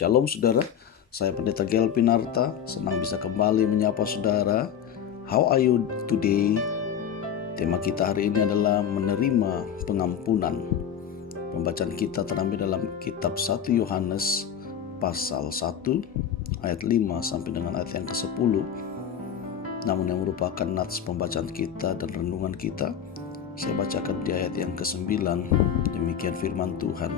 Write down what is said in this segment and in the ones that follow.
Shalom saudara, saya Pendeta Gel Pinarta, senang bisa kembali menyapa saudara. How are you today? Tema kita hari ini adalah menerima pengampunan. Pembacaan kita terambil dalam kitab 1 Yohanes pasal 1 ayat 5 sampai dengan ayat yang ke-10. Namun yang merupakan nats pembacaan kita dan renungan kita, saya bacakan di ayat yang ke-9. Demikian firman Tuhan.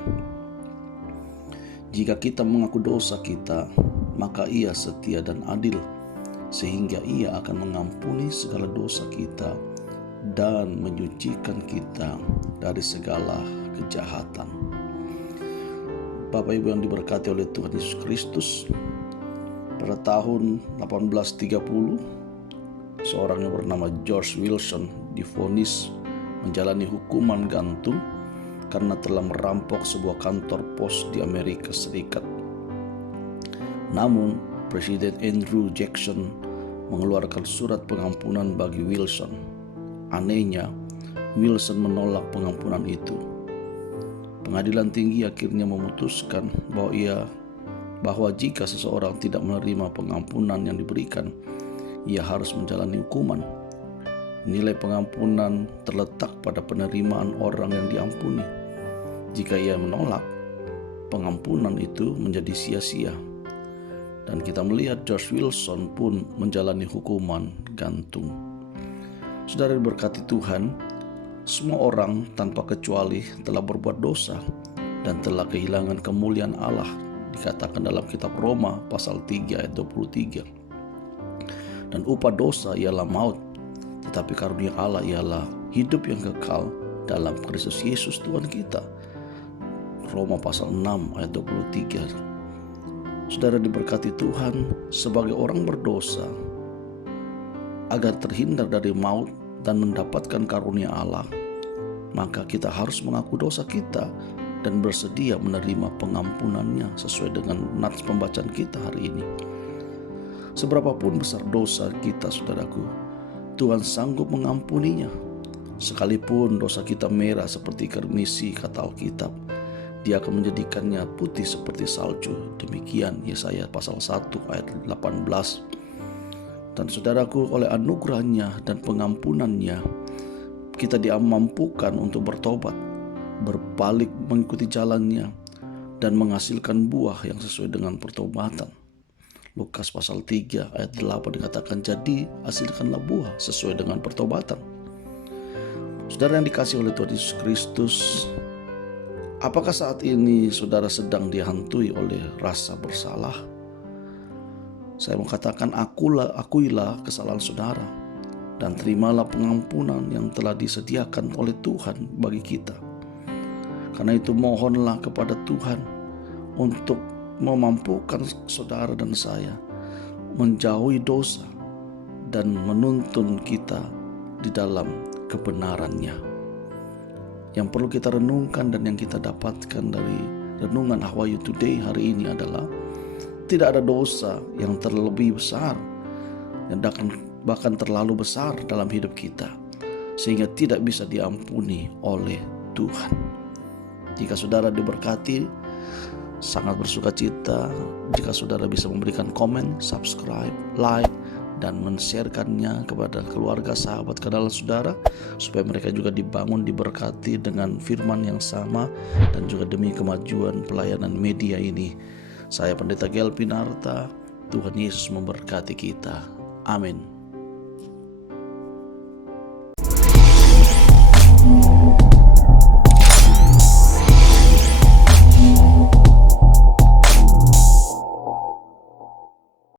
Jika kita mengaku dosa kita, maka Ia setia dan adil, sehingga Ia akan mengampuni segala dosa kita dan menyucikan kita dari segala kejahatan. Bapak Ibu yang diberkati oleh Tuhan Yesus Kristus, pada tahun 1830, seorang yang bernama George Wilson divonis menjalani hukuman gantung karena telah merampok sebuah kantor pos di Amerika Serikat. Namun, Presiden Andrew Jackson mengeluarkan surat pengampunan bagi Wilson. Anehnya, Wilson menolak pengampunan itu. Pengadilan tinggi akhirnya memutuskan bahwa jika seseorang tidak menerima pengampunan yang diberikan, ia harus menjalani hukuman. Nilai pengampunan terletak pada penerimaan orang yang diampuni. Jika ia menolak, pengampunan itu menjadi sia-sia. Dan kita melihat George Wilson pun menjalani hukuman gantung. Saudara diberkati Tuhan, semua orang tanpa kecuali telah berbuat dosa dan telah kehilangan kemuliaan Allah, dikatakan dalam kitab Roma pasal 3 ayat 23. Dan upah dosa ialah maut, tetapi karunia Allah ialah hidup yang kekal dalam Kristus Yesus Tuhan kita. Roma pasal 6 ayat 23. Saudara diberkati Tuhan, sebagai orang berdosa, agar terhindar dari maut dan mendapatkan karunia Allah, maka kita harus mengaku dosa kita dan bersedia menerima pengampunannya sesuai dengan nats pembacaan kita hari ini. Seberapapun besar dosa kita, saudaraku, Tuhan sanggup mengampuninya. Sekalipun dosa kita merah seperti kermisi, kata Alkitab, Dia akan menjadikannya putih seperti salju. Demikian Yesaya pasal 1 ayat 18. Dan saudaraku, oleh anugerahnya dan pengampunannya, kita dimampukan untuk bertobat, berbalik mengikuti jalannya, dan menghasilkan buah yang sesuai dengan pertobatan. Lukas pasal 3 ayat 8 dikatakan, jadi hasilkanlah buah sesuai dengan pertobatan. Saudara yang dikasihi oleh Tuhan Yesus Kristus, apakah saat ini saudara sedang dihantui oleh rasa bersalah? Saya mau katakan, akuilah kesalahan saudara dan terimalah pengampunan yang telah disediakan oleh Tuhan bagi kita. Karena itu mohonlah kepada Tuhan untuk memampukan saudara dan saya menjauhi dosa dan menuntun kita di dalam kebenarannya. Yang perlu kita renungkan dan yang kita dapatkan dari renungan How Are You Today hari ini adalah tidak ada dosa yang terlebih besar dan bahkan terlalu besar dalam hidup kita sehingga tidak bisa diampuni oleh Tuhan. Jika saudara diberkati, sangat bersuka cita jika saudara bisa memberikan komen, subscribe, like, dan men-sharekannya kepada keluarga, sahabat, kenalan saudara, supaya mereka juga dibangun, diberkati dengan firman yang sama, dan juga demi kemajuan pelayanan media ini. Saya Pendeta Gel Pinarta, Tuhan Yesus memberkati kita. Amin.